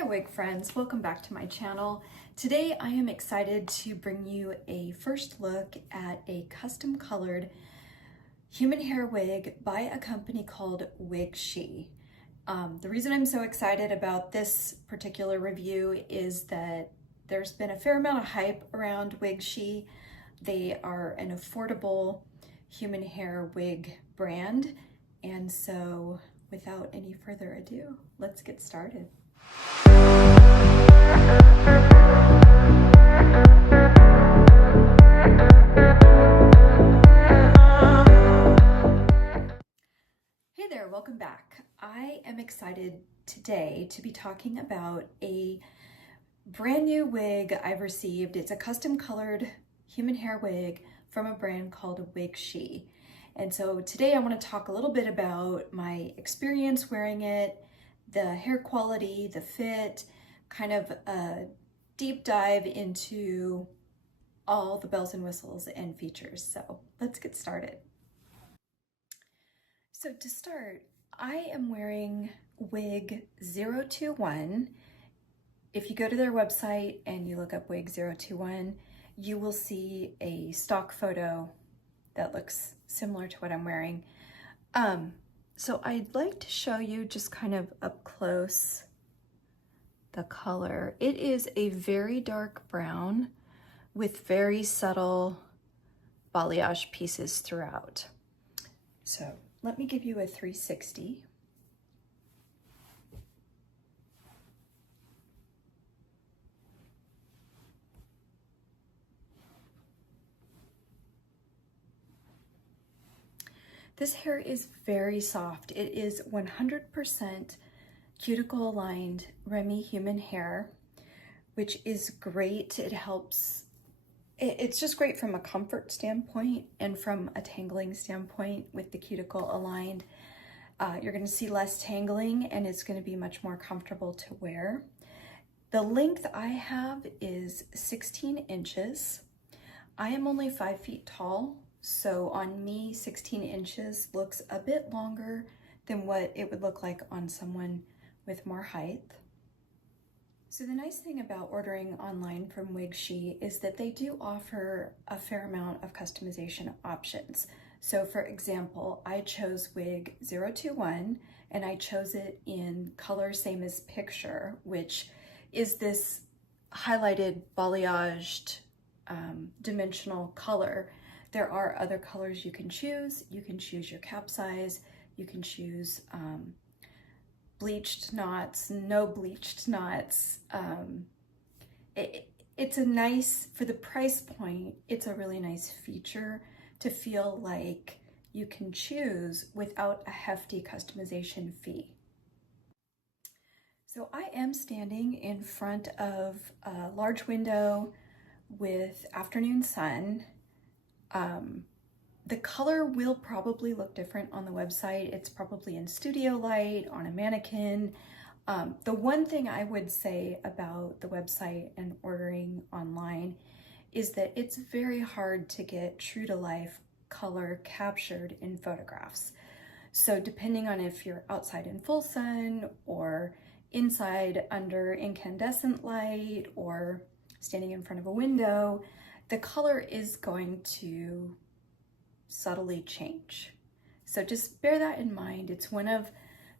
Hi wig friends, welcome back to my channel. Today I am excited to bring you a first look at a custom colored human hair wig by a company called WigShe. The reason I'm so excited about this particular review is that there's been a fair amount of hype around WigShe. They are an affordable human hair wig brand, and so without any further ado, let's get started. Hey there, welcome back. I am excited today to be talking about a brand new wig I've received. It's a custom colored human hair wig from a brand called WigShe. And so today I want to talk a little bit about my experience wearing it, the hair quality, the fit, kind of a deep dive into all the bells and whistles and features. So let's get started. So to start, I am wearing WIG021. If you go to their website and you look up WIG021, you will see a stock photo that looks similar to what I'm wearing. So I'd like to show you just kind of up close the color. It is a very dark brown with very subtle balayage pieces throughout. So let me give you a 360. This hair is very soft. It is 100% cuticle aligned Remy human hair, which is great. It helps, it's just great from a comfort standpoint and from a tangling standpoint with the cuticle aligned. You're gonna see less tangling and it's gonna be much more comfortable to wear. The length I have is 16 inches. I am only 5 feet tall. So on me, 16 inches looks a bit longer than what it would look like on someone with more height. So the nice thing about ordering online from WigShe is that they do offer a fair amount of customization options. So for example, I chose WIG021 and I chose it in color same as picture, which is this highlighted balayaged dimensional color. There are other colors you can choose. You can choose your cap size. You can choose bleached knots, no bleached knots. It's a nice, for the price point, it's a really nice feature to feel like you can choose without a hefty customization fee. So I am standing in front of a large window with afternoon sun. The color will probably look different on the website. It's probably in studio light, on a mannequin. The one thing I would say about the website and ordering online is that it's very hard to get true to life color captured in photographs. So depending on if you're outside in full sun or inside under incandescent light or standing in front of a window, the color is going to subtly change. So just bear that in mind. It's one of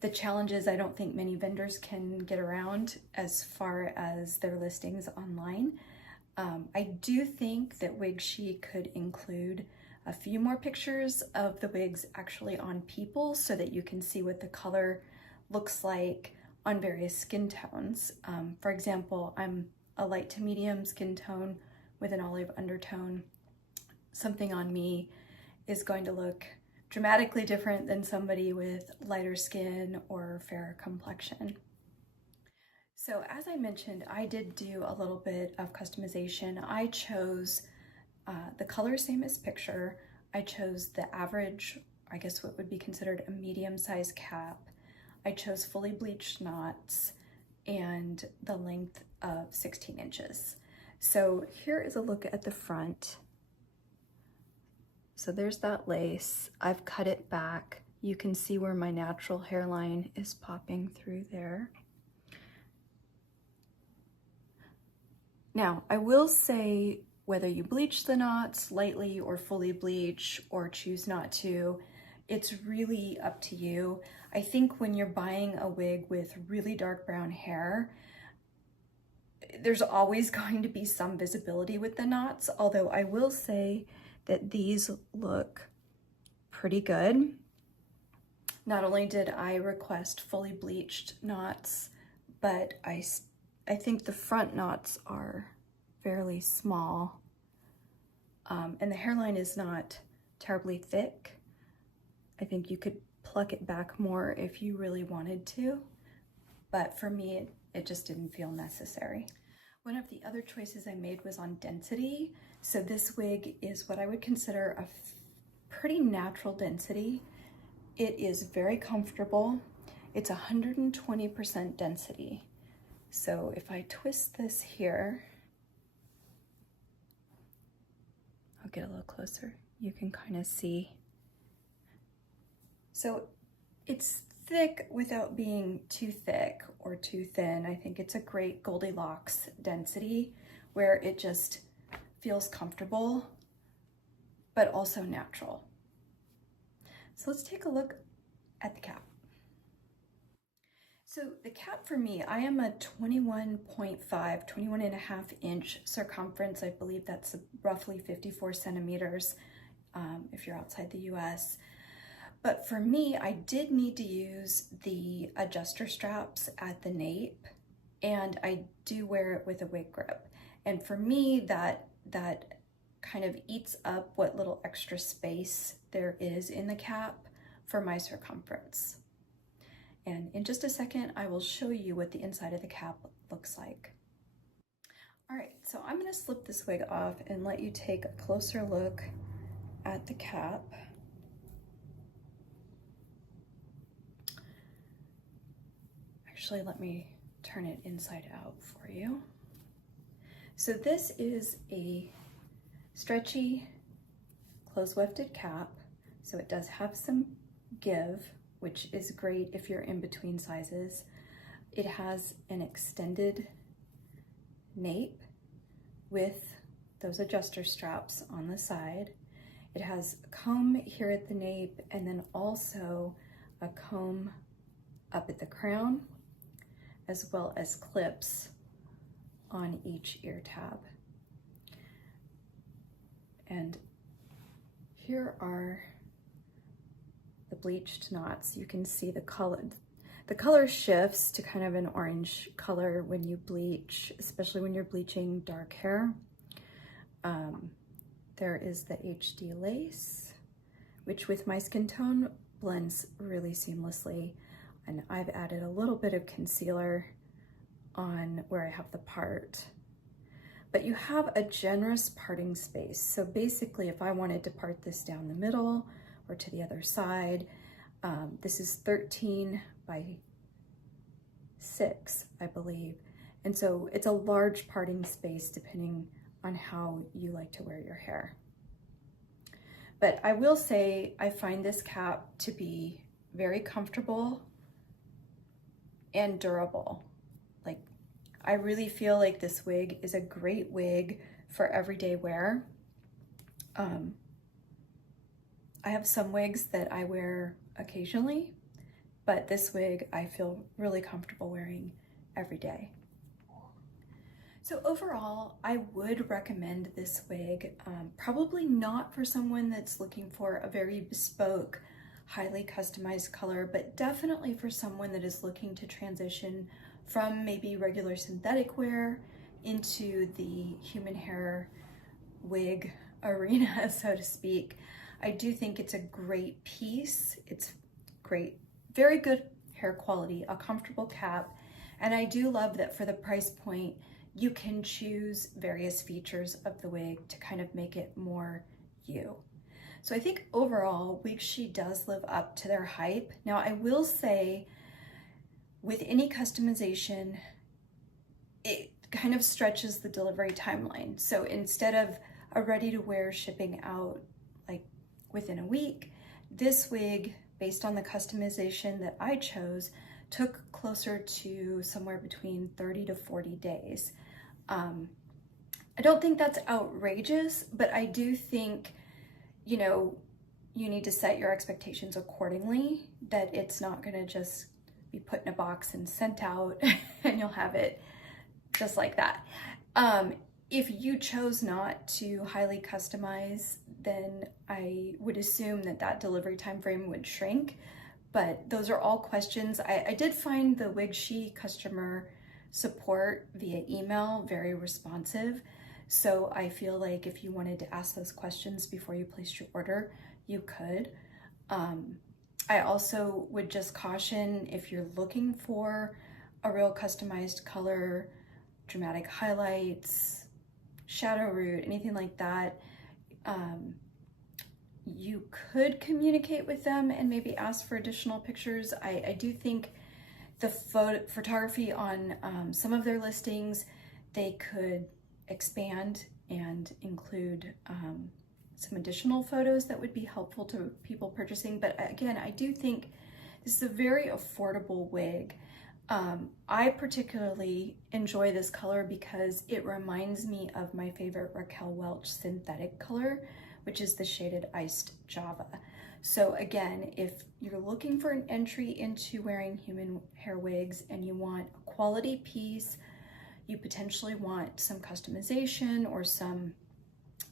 the challenges I don't think many vendors can get around as far as their listings online. I do think that WigShe could include a few more pictures of the wigs actually on people so that you can see what the color looks like on various skin tones. For example, I'm a light to medium skin tone with an olive undertone. Something on me is going to look dramatically different than somebody with lighter skin or fairer complexion. So as I mentioned, I did do a little bit of customization. I chose the color same as picture. I chose the average, I guess what would be considered a medium-sized cap. I chose fully bleached knots and the length of 16 inches. So here is a look at the front. So there's that lace. I've cut it back. You can see where my natural hairline is popping through there. Now, I will say whether you bleach the knots lightly or fully bleach or choose not to, it's really up to you. I think when you're buying a wig with really dark brown hair, there's always going to be some visibility with the knots, although I will say that these look pretty good. Not only did I request fully bleached knots, but I think the front knots are fairly small, and the hairline is not terribly thick. I think you could pluck it back more if you really wanted to, but for me, it just didn't feel necessary. One of the other choices I made was on density. So this wig is what I would consider a pretty natural density. It is very comfortable. It's 120% density. So if I twist this here, I'll get a little closer. You can kind of see. So it's thick without being too thick or too thin. I think it's a great Goldilocks density where it just feels comfortable, but also natural. So let's take a look at the cap. So the cap for me, I am a 21 and a half inch circumference. I believe that's roughly 54 centimeters if you're outside the US. But for me, I did need to use the adjuster straps at the nape, and I do wear it with a wig grip. And for me, that kind of eats up what little extra space there is in the cap for my circumference. And in just a second, I will show you what the inside of the cap looks like. All right, so I'm gonna slip this wig off and let you take a closer look at the cap. Actually, let me turn it inside out for you. So this is a stretchy, close-wefted cap. So it does have some give, which is great if you're in between sizes. It has an extended nape with those adjuster straps on the side. It has a comb here at the nape and then also a comb up at the crown, as well as clips on each ear tab. And here are the bleached knots. You can see the color. The color shifts to kind of an orange color when you bleach, especially when you're bleaching dark hair. There is the HD lace, which with my skin tone blends really seamlessly. And I've added a little bit of concealer on where I have the part. But you have a generous parting space. So basically, if I wanted to part this down the middle or to the other side, this is 13 by 6, I believe. And so it's a large parting space depending on how you like to wear your hair. But I will say I find this cap to be very comfortable and durable. Like, I really feel like this wig is a great wig for everyday wear. I have some wigs that I wear occasionally, but this wig I feel really comfortable wearing every day. So overall, I would recommend this wig, probably not for someone that's looking for a very bespoke, highly customized color, but definitely for someone that is looking to transition from maybe regular synthetic wear into the human hair wig arena, so to speak. I do think it's a great piece. It's great, very good hair quality, a comfortable cap, and I do love that for the price point, you can choose various features of the wig to kind of make it more you. So I think overall, WigShe does live up to their hype. Now I will say, with any customization, it kind of stretches the delivery timeline. So instead of a ready-to-wear shipping out like within a week, this wig, based on the customization that I chose, took closer to somewhere between 30 to 40 days. I don't think that's outrageous, but I do think, you know, you need to set your expectations accordingly, that it's not gonna just be put in a box and sent out and you'll have it just like that. If you chose not to highly customize, then I would assume that that delivery time frame would shrink, but those are all questions. I did find the WigShe customer support via email very responsive, so I feel like if you wanted to ask those questions before you placed your order, you could. I also would just caution, if you're looking for a real customized color, dramatic highlights, shadow root, anything like that, you could communicate with them and maybe ask for additional pictures. I do think the photography on some of their listings, they could expand and include some additional photos that would be helpful to people purchasing. But again, I do think this is a very affordable wig. I particularly enjoy this color because it reminds me of my favorite Raquel Welch synthetic color, which is the shaded iced Java. So again, if you're looking for an entry into wearing human hair wigs and you want a quality piece, you potentially want some customization or some,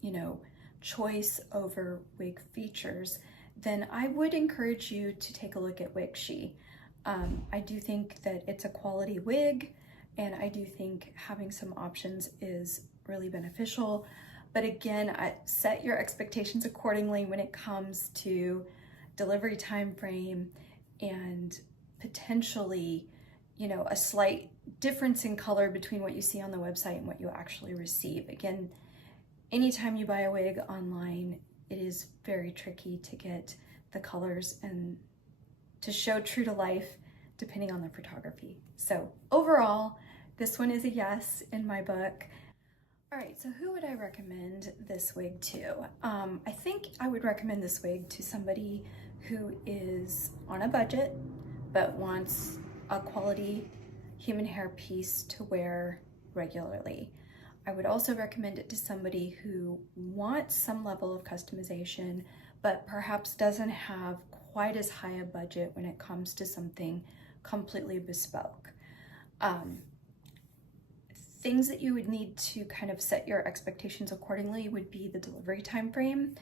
you know, choice over wig features, then I would encourage you to take a look at WigShe. I do think that it's a quality wig, and I do think having some options is really beneficial. But again, set your expectations accordingly when it comes to delivery time frame and potentially, you know, a slight difference in color between what you see on the website and what you actually receive. Again, anytime you buy a wig online, it is very tricky to get the colors and to show true to life depending on the photography. So overall, this one is a yes in my book. All right, so who would I recommend this wig to? I think I would recommend this wig to somebody who is on a budget but wants a quality human hair piece to wear regularly. I would also recommend it to somebody who wants some level of customization but perhaps doesn't have quite as high a budget when it comes to something completely bespoke. Things that you would need to kind of set your expectations accordingly would be the delivery time frame.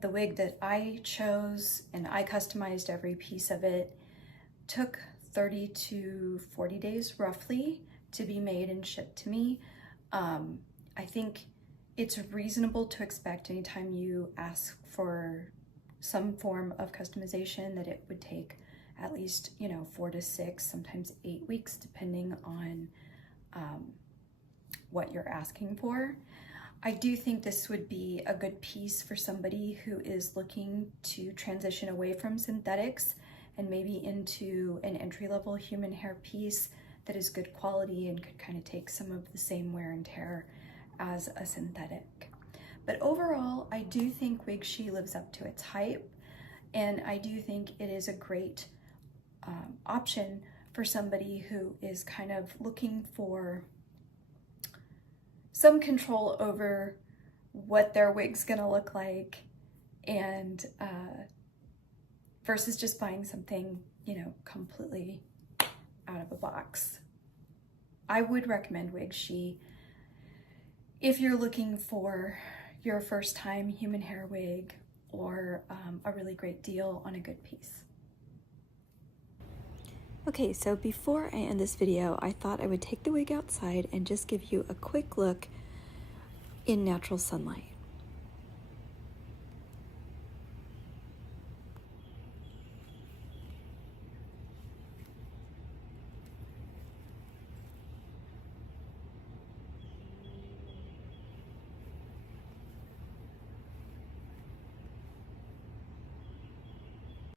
The wig that I chose, and I customized every piece of it, took 30 to 40 days roughly to be made and shipped to me. I think it's reasonable to expect anytime you ask for some form of customization that it would take at least, you know, 4 to 6, sometimes 8 weeks, depending on what you're asking for. I do think this would be a good piece for somebody who is looking to transition away from synthetics and maybe into an entry-level human hair piece that is good quality and could kind of take some of the same wear and tear as a synthetic. But overall, I do think WigShe lives up to its hype, and I do think it is a great option for somebody who is kind of looking for some control over what their wig's gonna look like, and versus just buying something, you know, completely out of a box. I would recommend WigShe if you're looking for your first time human hair wig or a really great deal on a good piece. Okay, so before I end this video, I thought I would take the wig outside and just give you a quick look in natural sunlight.